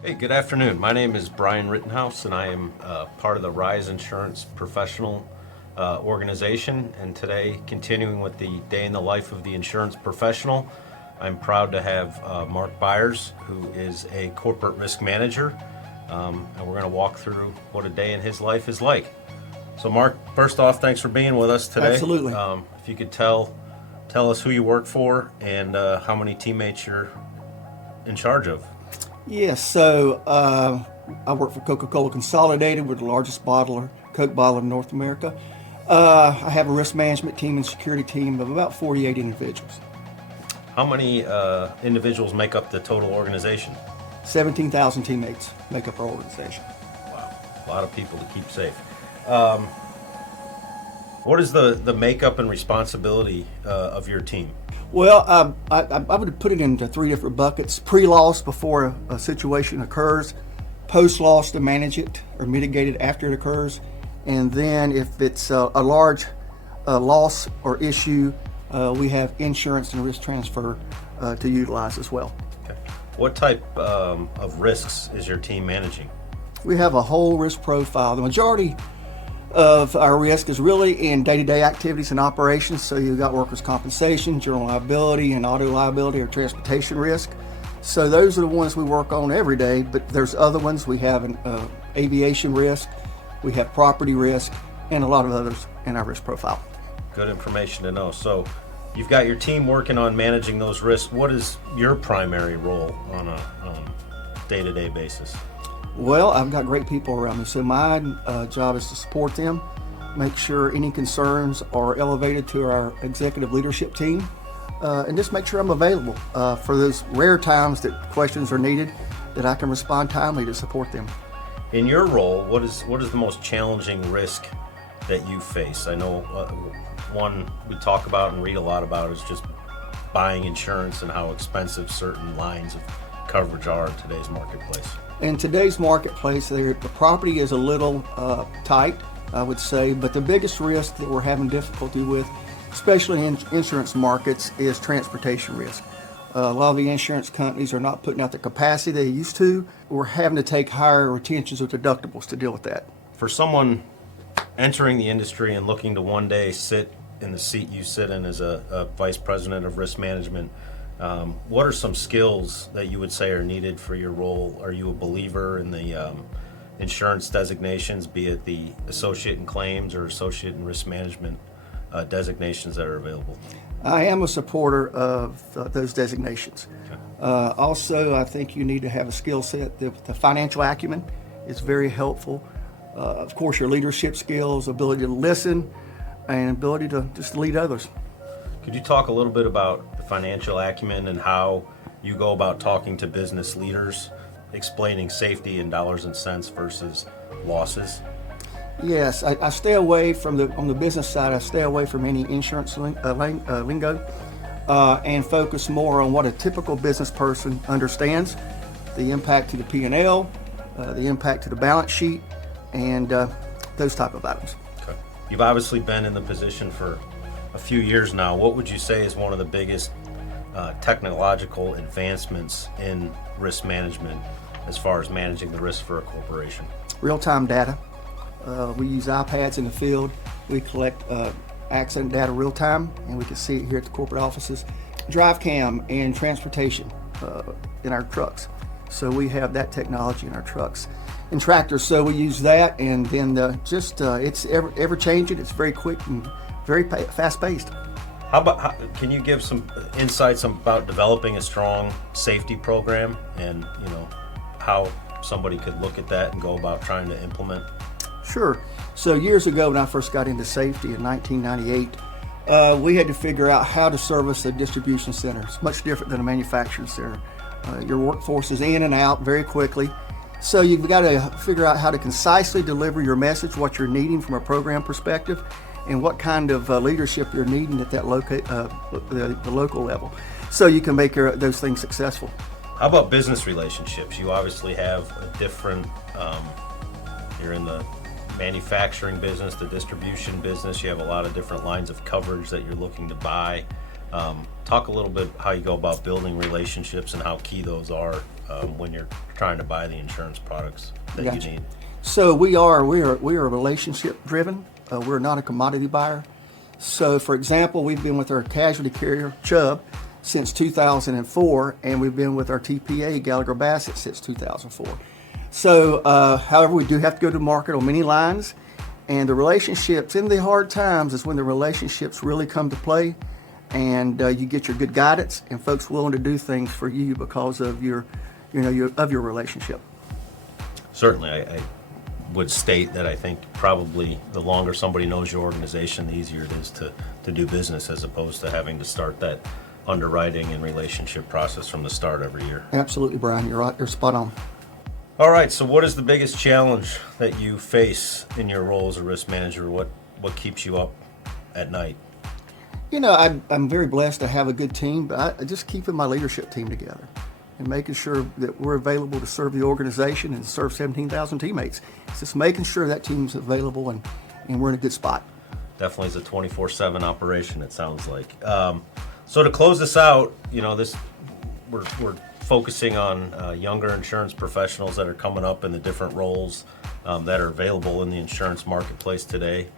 Hey, good afternoon. My name is Brian Rittenhouse, and I am part of the Rise Insurance Professional organization. And today, continuing with the day in the life of the insurance professional, I'm proud to have Mark Byers, who is a corporate risk manager, and we're going to walk through what a day in his life is like. So, Mark, first off, thanks for being with us today. Absolutely. If you could tell us who you work for and how many teammates you're in charge of. Yes, so I work for Coca-Cola Consolidated. We're the largest Coke bottler in North America. I have a risk management team and security team of about 48 individuals. How many individuals make up the total organization? 17,000 teammates make up our organization. Wow, a lot of people to keep safe. What is the makeup and responsibility of your team? Well, I would put it into three different buckets. Pre-loss, before a situation occurs. Post-loss, to manage it or mitigate it after it occurs. And then if it's a large loss or issue, we have insurance and risk transfer to utilize as well. Okay. What type of risks is your team managing? We have a whole risk profile. The majority of our risk is really in day-to-day activities and operations. So you've got workers' compensation, general liability, and auto liability or transportation risk. So those are the ones we work on every day, but there's other ones. We have an aviation risk, we have property risk, and a lot of others in our risk profile. Good information to know. So you've got your team working on managing those risks. What is your primary role on a day-to-day basis? Well, I've got great people around me, so my job is to support them, make sure any concerns are elevated to our executive leadership team, and just make sure I'm available for those rare times that questions are needed, that I can respond timely to support them. In your role, what is the most challenging risk that you face? I know one we talk about and read a lot about is just buying insurance and how expensive certain lines of coverage are in today's marketplace. In today's marketplace, the property is a little tight, I would say, but the biggest risk that we're having difficulty with, especially in insurance markets, is transportation risk. A lot of the insurance companies are not putting out the capacity they used to. We're having to take higher retentions or deductibles to deal with that. For someone entering the industry and looking to one day sit in the seat you sit in as a vice president of risk management, what are some skills that you would say are needed for your role? Are you a believer in the insurance designations, be it the associate in claims or associate in risk management designations that are available? I am a supporter of those designations. Okay. Also, I think you need to have a skill set. The financial acumen is very helpful. Of course, your leadership skills, ability to listen, and ability to just lead others. Could you talk a little bit about the financial acumen and how you go about talking to business leaders, explaining safety in dollars and cents versus losses? Yes, I stay away from on the business side, I stay away from any insurance lingo and focus more on what a typical business person understands, the impact to the P&L, the impact to the balance sheet, and those type of items. Okay. You've obviously been in the position for a few years now. What would you say is one of the biggest technological advancements in risk management as far as managing the risk for a corporation? Real-time data. We use iPads in the field. We collect accident data real-time, and we can see it here at the corporate offices. Drive cam and transportation in our trucks. So we have that technology in our trucks. And tractors, so we use that, and then it's ever-changing. It's very quick and very fast-paced. Can you give some insights about developing a strong safety program and how somebody could look at that and go about trying to implement? Sure. So years ago when I first got into safety in 1998, we had to figure out how to service a distribution center. It's much different than a manufacturing center. Your workforce is in and out very quickly. So you've got to figure out how to concisely deliver your message, what you're needing from a program perspective, and what kind of leadership you're needing at that the local level, so you can make those things successful. How about business relationships? You obviously have a different, you're in the manufacturing business, the distribution business. You have a lot of different lines of coverage that you're looking to buy. Talk a little bit how you go about building relationships and how key those are when you're trying to buy the insurance products that Gotcha. you need? So we are relationship driven. We're not a commodity buyer. So, for example, we've been with our casualty carrier Chubb since 2004, and we've been with our TPA Gallagher Bassett since 2004. So, however, we do have to go to market on many lines, and the relationships in the hard times is when the relationships really come to play, and you get your good guidance and folks willing to do things for you because of your relationship. Certainly, I would state that I think probably the longer somebody knows your organization, the easier it is to do business, as opposed to having to start that underwriting and relationship process from the start every year. Absolutely, Brian. You're right. You're spot on. All right, so what is the biggest challenge that you face in your role as a risk manager? What keeps you up at night? You know, I'm very blessed to have a good team, but I just keeping my leadership team together and making sure that we're available to serve the organization and serve 17,000 teammates. It's just making sure that team's available and we're in a good spot. Definitely is a 24/7 operation, it sounds like. So to close this out, we're focusing on younger insurance professionals that are coming up in the different roles that are available in the insurance marketplace today.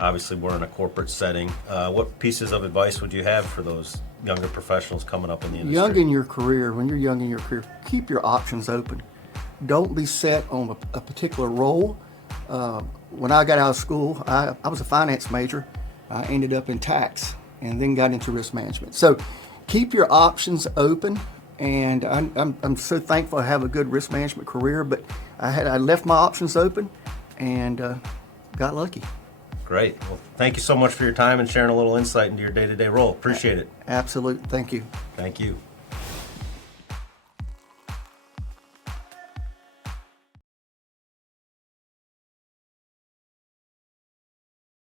Obviously, we're in a corporate setting. What pieces of advice would you have for those younger professionals coming up in the industry? When you're young in your career, keep your options open. Don't be set on a particular role. When I got out of school, I was a finance major. I ended up in tax and then got into risk management. So keep your options open. And I'm so thankful I have a good risk management career, but I left my options open and got lucky. Great. Well, thank you so much for your time and sharing a little insight into your day-to-day role. Appreciate it. Absolutely. Thank you. Thank you.